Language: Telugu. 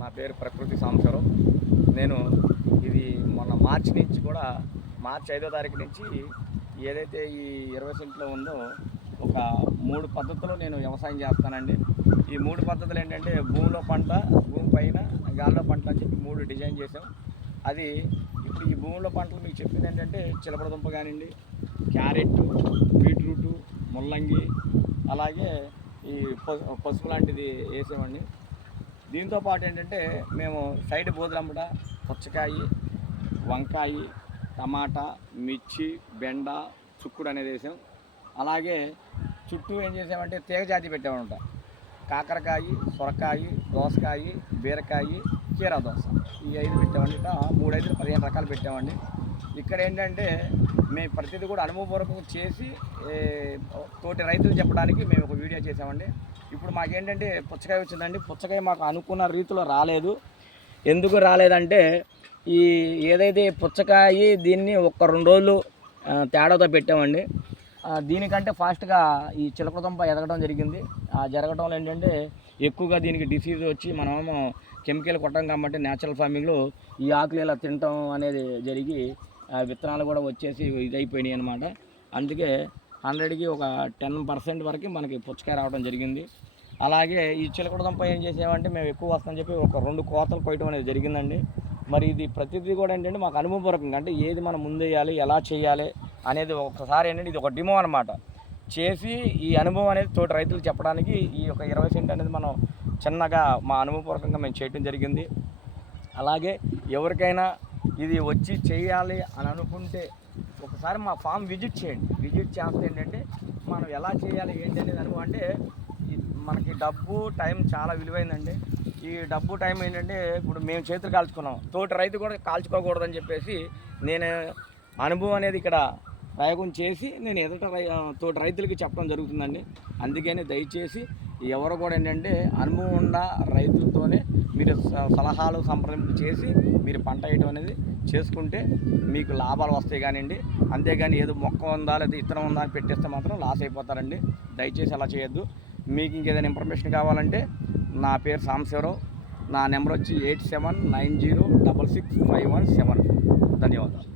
నా పేరు ప్రకృతి సాంబశివరావు. నేను ఇది మొన్న మార్చి నుంచి కూడా మార్చి 5వ తారీఖు నుంచి ఏదైతే ఈ 20 సెంట్లో ఉందో ఒక 3 పద్ధతులు నేను వ్యవసాయం చేస్తానండి. ఈ 3 పద్ధతులు ఏంటంటే భూమిలో పంట, భూమి పైన, గాలిలో పంటలు అని చెప్పి 3 డిజైన్ చేసాం. అది ఇప్పుడు ఈ భూమిలో పంటలు మీకు చెప్పింది ఏంటంటే చిలకడదుంప కానివ్వండి, క్యారెట్, బీట్రూటు, ముల్లంగి, అలాగే ఈ పసుపు లాంటిది వేసామండి. దీంతో పాటు ఏంటంటే మేము సైడ్ బోధులంపట పుచ్చకాయ, వంకాయ, టమాటా, మిర్చి, బెండ, చుక్కుడు అనేది వేసాం. అలాగే చుట్టూ ఏం చేసామంటే తీగ జాతి పెట్టామన్నమాట. కాకరకాయ, సొరకాయ, దోసకాయ, బీరకాయ, కీరా దోస, ఈ 5 పెట్టామండి. ఇట్లా 3, 5, 15 రకాలు పెట్టామండి. ఇక్కడ ఏంటంటే మేము ప్రతిదీ కూడా అనుభవపూర్వకంగా చేసి తోటి రైతులు చెప్పడానికి మేము ఒక వీడియో చేసామండి. ఇప్పుడు మాకేంటంటే పుచ్చకాయ వచ్చిందండి. పుచ్చకాయ మాకు అనుకున్న రీతిలో రాలేదు. ఎందుకు రాలేదంటే ఈ ఏదైతే పుచ్చకాయ దీన్ని 1-2 రోజులు తేడాతో పెట్టామండి. దీనికంటే ఫాస్ట్గా ఈ చిలకడదుంప ఎదగడం జరిగింది. జరగడంలో ఏంటంటే ఎక్కువగా దీనికి డిసీజ్ వచ్చి మనమేమో కెమికల్ కొట్టం కాబట్టి న్యాచురల్ ఫార్మింగ్లో ఈ ఆకులు ఇలా తినటం అనేది జరిగి విత్తనాలు కూడా వచ్చేసి ఇదైపోయినాయి అనమాట. అందుకే 100కి ఒక 10% వరకు మనకి పుచ్చకాయ రావడం జరిగింది. అలాగే ఈ చిలకడదుంప ఏం చేసామంటే మేము ఎక్కువ వస్తుందని చెప్పి ఒక 2 కోతలు కొయ్యడం అనేది జరిగిందండి. మరి ఇది ప్రతిదీ కూడా ఏంటంటే మాకు అనుభవపూర్వకంగా అంటే ఏది మనం ముందేయాలి, ఎలా చేయాలి అనేది ఒకసారి ఏంటంటే ఇది ఒక డిమో అనమాట. చేసి ఈ అనుభవం అనేది తోటి రైతులు చెప్పడానికి ఈ ఒక 20 సెంట్ అనేది మనం చిన్నగా మా అనుభవపూర్వకంగా మేము చేయడం జరిగింది. అలాగే ఎవరికైనా ఇది వచ్చి చేయాలి అని అనుకుంటే ఒకసారి మా ఫామ్ విజిట్ చేయండి. విజిట్ చేస్తే ఏంటంటే మనం ఎలా చేయాలి ఏంటి అనేది అనుభవం. అంటే మనకి డబ్బు టైం చాలా విలువైందండి. ఈ డబ్బు టైం ఏంటంటే ఇప్పుడు మేము చేతులు కాల్చుకున్నాం, తోటి రైతు కూడా కాల్చుకోకూడదని చెప్పేసి నేను అనుభవం అనేది ఇక్కడ ప్రయోగం చేసి నేను తోటి రైతులకి చెప్పడం జరుగుతుందండి. అందుకని దయచేసి ఎవరు కూడా ఏంటంటే అనుభవం ఉన్న రైతులతోనే మీరు సలహాలు సంప్రదింపులు చేసి మీరు పంట వేయడం అనేది చేసుకుంటే మీకు లాభాలు వస్తాయి కానివ్వండి. అంతేగాని ఏదో మొక్క ఉందా లేదా ఇత్తనం ఉందా అని పెట్టేస్తే మాత్రం లాస్ అయిపోతారండి. దయచేసి అలా చేయొద్దు. మీకు ఇంకేదైనా ఇన్ఫర్మేషన్ కావాలంటే నా పేరు సాంబశివరావు. నా నెంబర్ వచ్చి 8790666517. ధన్యవాదాలు.